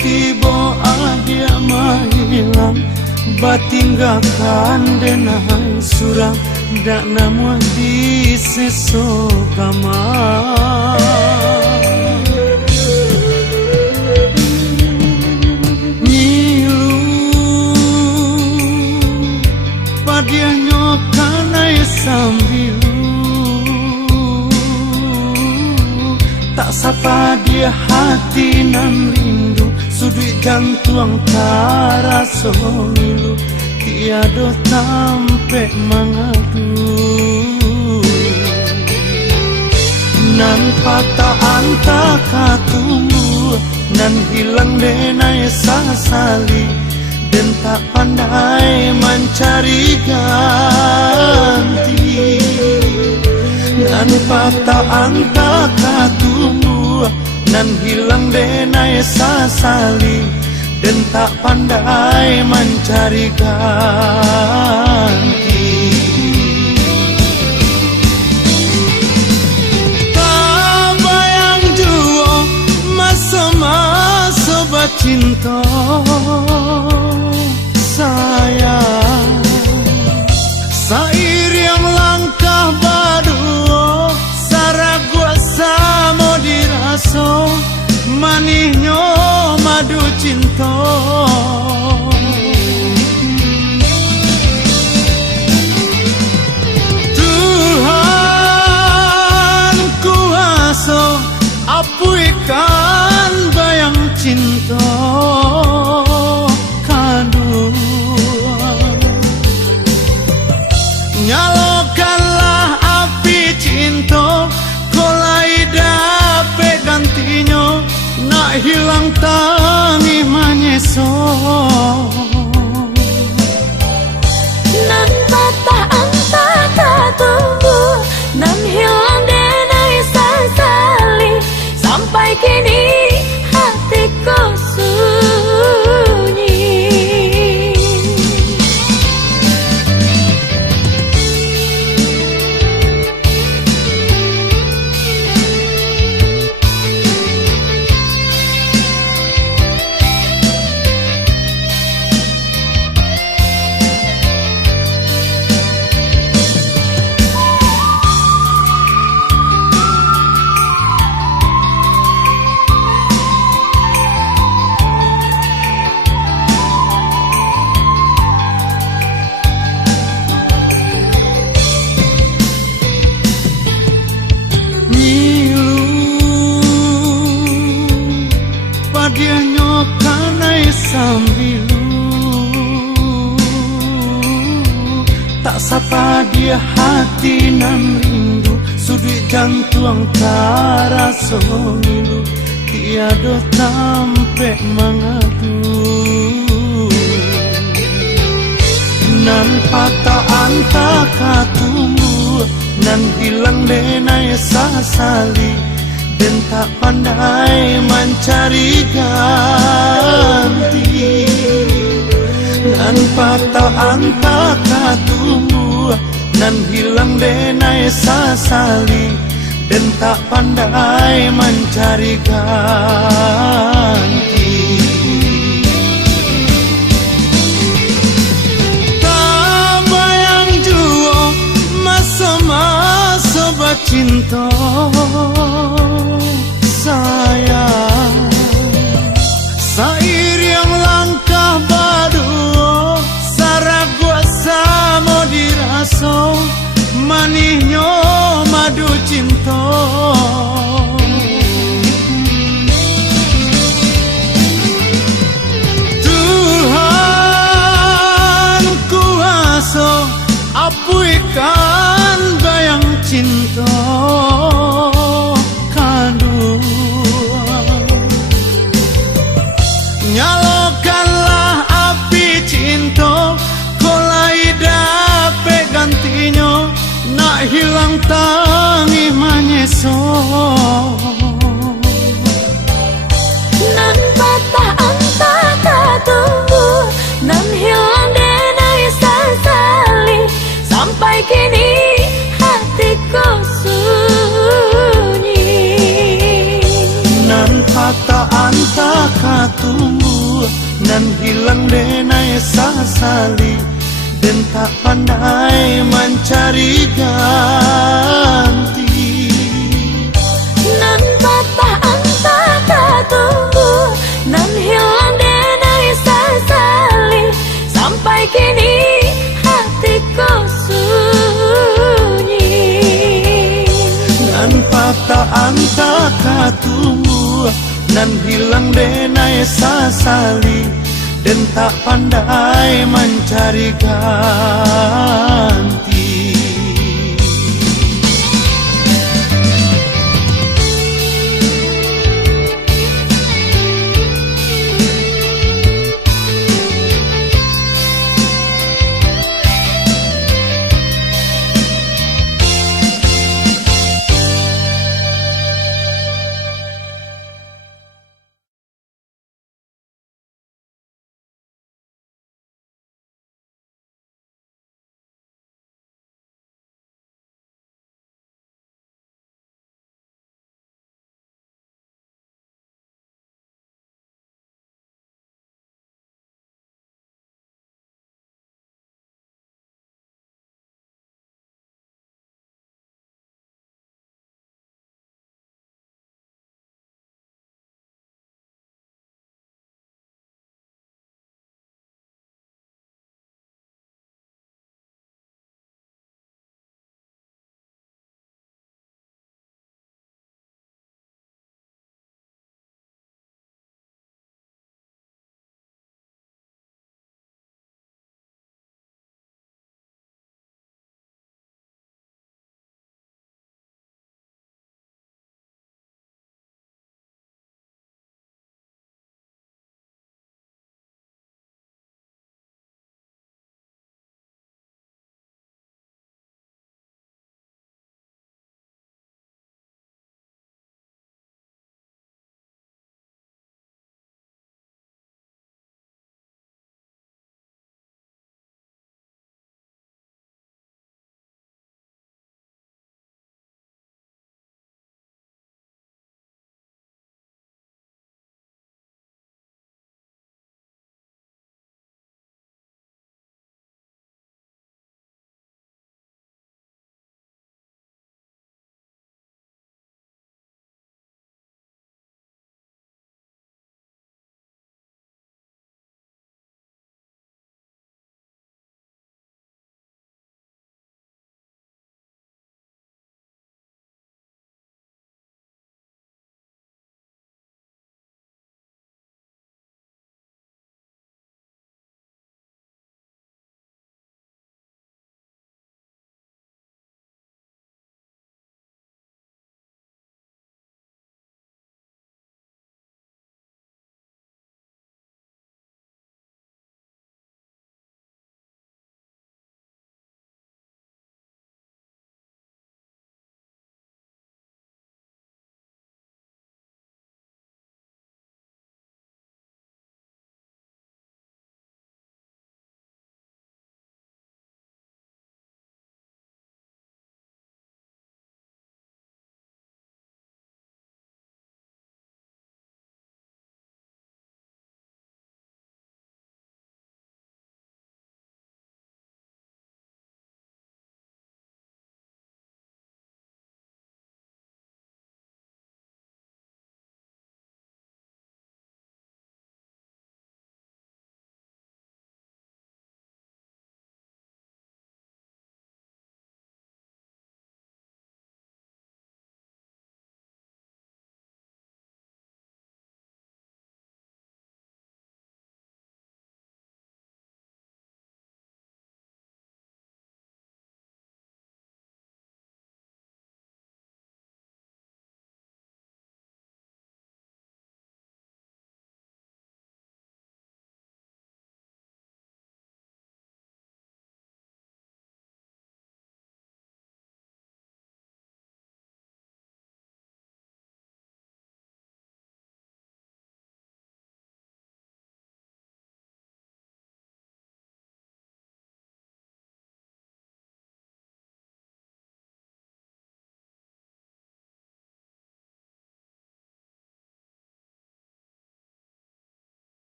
tiba-tiba dia menghilang, batinggalkan denai surang, dak nama di seso kamar. Nyilu padia nyokanai sambilu, tak sapa dia hati nan rindu, sudut gantuang taraso milu, tiada tampe mengadu. Nan patah anta katumbu, nan hilang denai sasali, dan tak pandai mencari ganti. Nan patah anta katumbu, nan hilang denai sasali, dan tak pandai mencari ganti. Tak bayang jua masa-masa bercinta sayang, sair yang langkah berdua, saragua sama diraso, manihnya madu cinta. Tuhan kuasa apuikan bayang cinta kadua, nyalakanlah api cinta, kolai dapat gantinya, nak hilang tangi menyeso. Nan patah anta katumbuh, nan hilang denai sasali, sampai kini hatiku sunyi. Dia nyokanai sambilu, tak sapa dia hati nan rindu, sudut gantuang taraso milu, tiada tampe mengadu. Nan patah anta katumbu, nan hilang denai sasali, dan tak pandai mencari ganti. Nan patah anta katumbu, nan hilang denai sasali, dan tak pandai mencari ganti. Tak bayang jua masa-masa bercinta sayang, sair yang langkah berdua, saragua sama diraso, manihnya madu cinta. Tuhan kuasa apuikan bayang cinta kadua, hilang denai sasali dan tak pandai mencari ganti. Nan patah antah katunggu, nan hilang denai sasali, sampai kini hatiku sunyi. Nan patah antah katunggu, nan hilang denai sasali dan tak pandai mencari ganti.